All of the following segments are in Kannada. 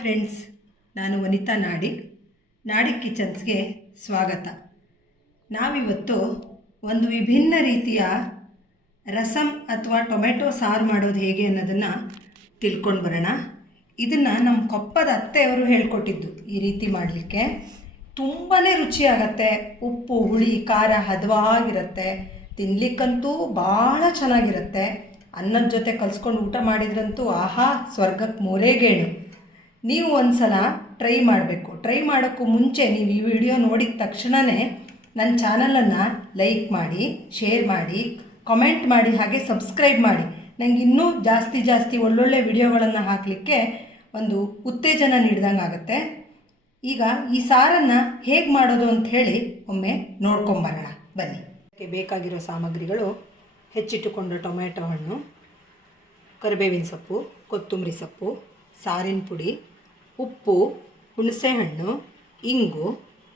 ಫ್ರೆಂಡ್ಸ್ ನಾನು ವನಿತಾ ನಾಡಿಗ್ ನಾಡಿಗ್ ಕಿಚನ್ಸ್ಗೆ ಸ್ವಾಗತ. ನಾವಿವತ್ತು ಒಂದು ವಿಭಿನ್ನ ರೀತಿಯ ರಸಮ್ ಅಥವಾ ಟೊಮೆಟೊ ಸಾರು ಮಾಡೋದು ಹೇಗೆ ಅನ್ನೋದನ್ನು ತಿಳ್ಕೊಂಡು ಬರೋಣ. ಇದನ್ನು ನಮ್ಮ ಕೊಪ್ಪದ ಅತ್ತೆಯವರು ಹೇಳ್ಕೊಟ್ಟಿದ್ದು ಈ ರೀತಿ ಮಾಡಲಿಕ್ಕೆ. ತುಂಬಾ ರುಚಿಯಾಗತ್ತೆ, ಉಪ್ಪು, ಹುಳಿ, ಖಾರ ಹದವಾಗಿರುತ್ತೆ ತಿನ್ನಲಿಕ್ಕಂತೂ ಭಾಳ ಚೆನ್ನಾಗಿರುತ್ತೆ. ಅನ್ನದ ಜೊತೆ ಕಲಿಸ್ಕೊಂಡು ಊಟ ಮಾಡಿದ್ರಂತೂ ಆಹಾ ಸ್ವರ್ಗಕ್ಕೆ ಮೂರೇಗೇಣು ನೀವು ಒಂದು ಸಲ ಟ್ರೈ ಮಾಡಬೇಕು. ಟ್ರೈ ಮಾಡೋಕ್ಕೂ ಮುಂಚೆ ನೀವು ಈ ವಿಡಿಯೋ ನೋಡಿದ ತಕ್ಷಣವೇ ನನ್ನ ಚಾನಲನ್ನು ಲೈಕ್ ಮಾಡಿ ಶೇರ್ ಮಾಡಿ ಕಮೆಂಟ್ ಮಾಡಿ, ಹಾಗೆ ಸಬ್ಸ್ಕ್ರೈಬ್ ಮಾಡಿ. ನನಗೆ ಇನ್ನೂ ಜಾಸ್ತಿ ಜಾಸ್ತಿ ಒಳ್ಳೊಳ್ಳೆ ವಿಡಿಯೋಗಳನ್ನು ಹಾಕಲಿಕ್ಕೆ ಒಂದು ಉತ್ತೇಜನ ನೀಡ್ದಂಗೆ ಆಗುತ್ತೆ. ಈಗ ಈ ಸಾರನ್ನು ಹೇಗೆ ಮಾಡೋದು ಅಂತ ಹೇಳಿ ಒಮ್ಮೆ ನೋಡ್ಕೊಂಬರೋಣ. ಬನ್ನಿ. ಅದಕ್ಕೆ ಬೇಕಾಗಿರೋ ಸಾಮಗ್ರಿಗಳು ಹೆಚ್ಚಿಟ್ಟುಕೊಂಡ ಟೊಮೆಟೊ ಹಣ್ಣು, ಕರಿಬೇವಿನ ಸೊಪ್ಪು, ಕೊತ್ತಂಬರಿ ಸೊಪ್ಪು ಸಾರಿನ ಪುಡಿ, ಉಪ್ಪು, ಹುಣಸೆಹಣ್ಣು, ಇಂಗು,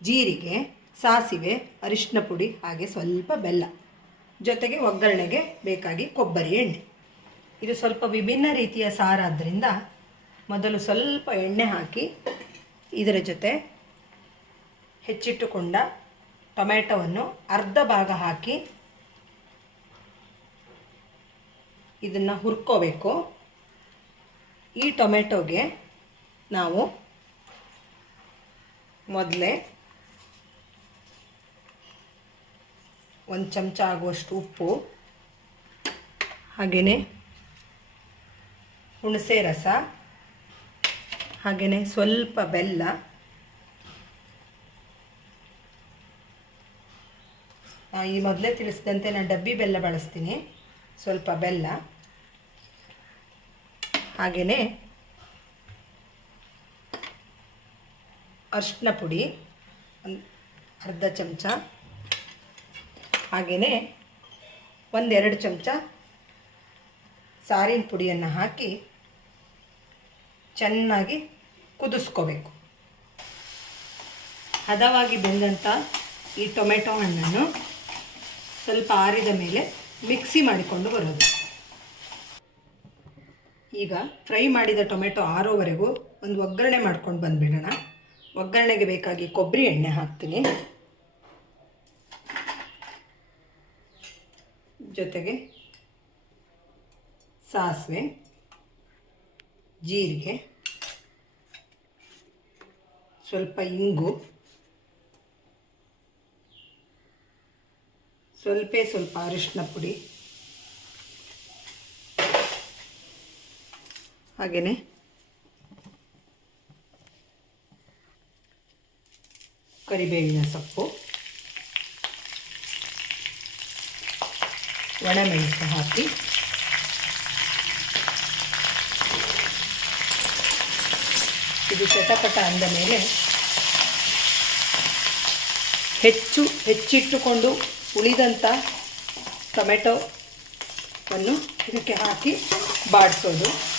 ಜೀರಿಗೆ, ಸಾಸಿವೆ ಅರಿಶಿನ ಪುಡಿ, ಹಾಗೆ ಸ್ವಲ್ಪ ಬೆಲ್ಲ. ಜೊತೆಗೆ ಒಗ್ಗರಣೆಗೆ ಬೇಕಾಗಿ ಕೊಬ್ಬರಿ ಎಣ್ಣೆ. ಇದು ಸ್ವಲ್ಪ ವಿಭಿನ್ನ ರೀತಿಯ ಸಾರಾದ್ದರಿಂದ ಮೊದಲು ಸ್ವಲ್ಪ ಎಣ್ಣೆ ಹಾಕಿ ಇದರ ಜೊತೆ ಹೆಚ್ಚಿಟ್ಟುಕೊಂಡ ಟೊಮೆಟೊವನ್ನು ಅರ್ಧ ಭಾಗ ಹಾಕಿ ಇದನ್ನು ಹುರ್ಕೋಬೇಕು. ಈ ಟೊಮೆಟೊಗೆ ನಾವು ಮೊದಲೇ ಒಂದು ಚಮಚ ಆಗುವಷ್ಟು ಉಪ್ಪು ಹಾಗೆಯೇ ಹುಣಸೆ ರಸ ಹಾಗೆಯೇ ಸ್ವಲ್ಪ ಬೆಲ್ಲ ಈ ಮೊದಲೇ ತಿಳಿಸಿದಂತೆ ನಾನು ಡಬ್ಬಿ ಬೆಲ್ಲ ಬಳಸ್ತೀನಿ. ಸ್ವಲ್ಪ ಬೆಲ್ಲ. ಹಾಗೆಯೇ ಅರಿಶಿನ ಪುಡಿ, ಒಂದು ಅರ್ಧ ಚಮಚ. ಹಾಗೆಯೇ ಒಂದೆರಡು ಚಮಚ ಸಾರಿನ ಪುಡಿಯನ್ನು ಹಾಕಿ ಚೆನ್ನಾಗಿ ಕುದಿಸ್ಕೋಬೇಕು. ಹದವಾಗಿ ಬೆಂದಂಥ ಈ ಟೊಮೆಟೊ ಹಣ್ಣನ್ನು ಸ್ವಲ್ಪ ಆರಿದ ಮೇಲೆ ಮಿಕ್ಸಿ ಮಾಡಿಕೊಂಡು ಬರೋದು. ಈಗ ಫ್ರೈ ಮಾಡಿದ ಟೊಮೆಟೊ ಆರೋವರೆಗೂ ಒಂದು ಒಗ್ಗರಣೆ ಮಾಡ್ಕೊಂಡು ಬಂದುಬಿಡೋಣ. ಒಗ್ಗರಣೆಗೆ ಬೇಕಾಗಿ ಕೊಬ್ಬರಿ ಎಣ್ಣೆ ಹಾಕ್ತೀನಿ. ಜೊತೆಗೆ ಸಾಸಿವೆ, ಜೀರಿಗೆ, ಸ್ವಲ್ಪ ಇಂಗು, ಸ್ವಲ್ಪ ಸ್ವಲ್ಪ ಅರಿಶಿನ ಪುಡಿ. ಹಾಗೆಯೇ ಕರಿಬೇವಿನ ಸೊಪ್ಪು. ಒಣಮೆಣಸು ಹಾಕಿ. ಇದು ಚಟಪಟ ಅಂದ ಮೇಲೆ ಹೆಚ್ಚು ಹೆಚ್ಚಿಟ್ಟುಕೊಂಡು ಉಳಿದಂಥ ಟೊಮೆಟೊವನ್ನು ಇದಕ್ಕೆ ಹಾಕಿ ಬಾಡಿಸೋದು.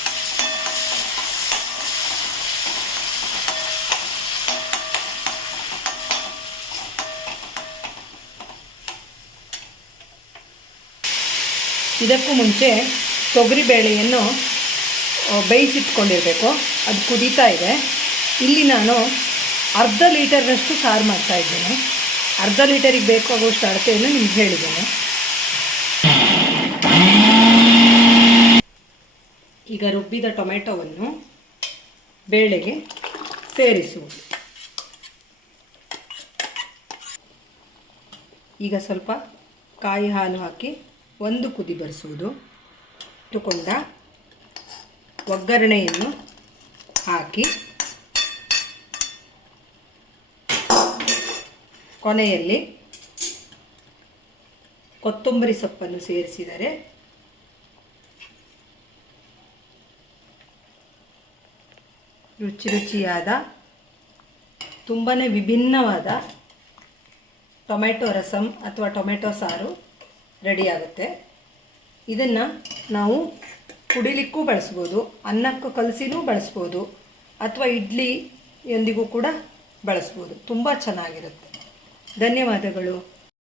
ಇದಕ್ಕೂ ಮುಂಚೆ ತೊಗರಿಬೇಳೆಯನ್ನು ಬೇಳೆಯನ್ನು ಬೇಯಿಸಿಟ್ಕೊಂಡಿರಬೇಕು. ಅದು ಕುದೀತಾ ಇದೆ. ಇಲ್ಲಿ ನಾನು ಅರ್ಧ ಲೀಟರ್ನಷ್ಟು ಸಾರು ಮಾಡ್ತಾ ಇದ್ದೇನೆ. ಅರ್ಧ ಲೀಟರಿಗೆ ಬೇಕಾಗುವಷ್ಟು ಅಳತೆಯನ್ನು ನಿಮ್ಗೆ ಹೇಳಿದ್ದೇನೆ. ಈಗ ರುಬ್ಬಿದ ಟೊಮೆಟೊವನ್ನು ಬೇಳೆಗೆ ಸೇರಿಸುವುದು. ಈಗ ಸ್ವಲ್ಪ ಕಾಯಿ ಹಾಲು ಹಾಕಿ ಒಂದು ಕುದಿ ಬರಿಸುವುದು. ಇಟ್ಟುಕೊಂಡ ಒಗ್ಗರಣೆಯನ್ನು ಹಾಕಿ ಕೊನೆಯಲ್ಲಿ ಕೊತ್ತಂಬರಿ ಸೊಪ್ಪನ್ನು ಸೇರಿಸಿದರೆ ರುಚಿ ರುಚಿಯಾದ ತುಂಬಾ ವಿಭಿನ್ನವಾದ ಟೊಮೆಟೊ ರಸಂ ಅಥವಾ ಟೊಮೆಟೊ ಸಾರು ರೆಡಿಯಾಗುತ್ತೆ ಇದನ್ನು ನಾವು ಕುಡಿಲಿಕ್ಕೂ ಬಳಸ್ಬೋದು, ಅನ್ನಕ್ಕೂ ಕಲಸಿನೂ ಬಳಸ್ಬೋದು, ಅಥವಾ ಇಡ್ಲಿ ಎಂದಿಗೂ ಕೂಡ ಬಳಸ್ಬೋದು. ತುಂಬ ಚೆನ್ನಾಗಿರುತ್ತೆ. ಧನ್ಯವಾದಗಳು.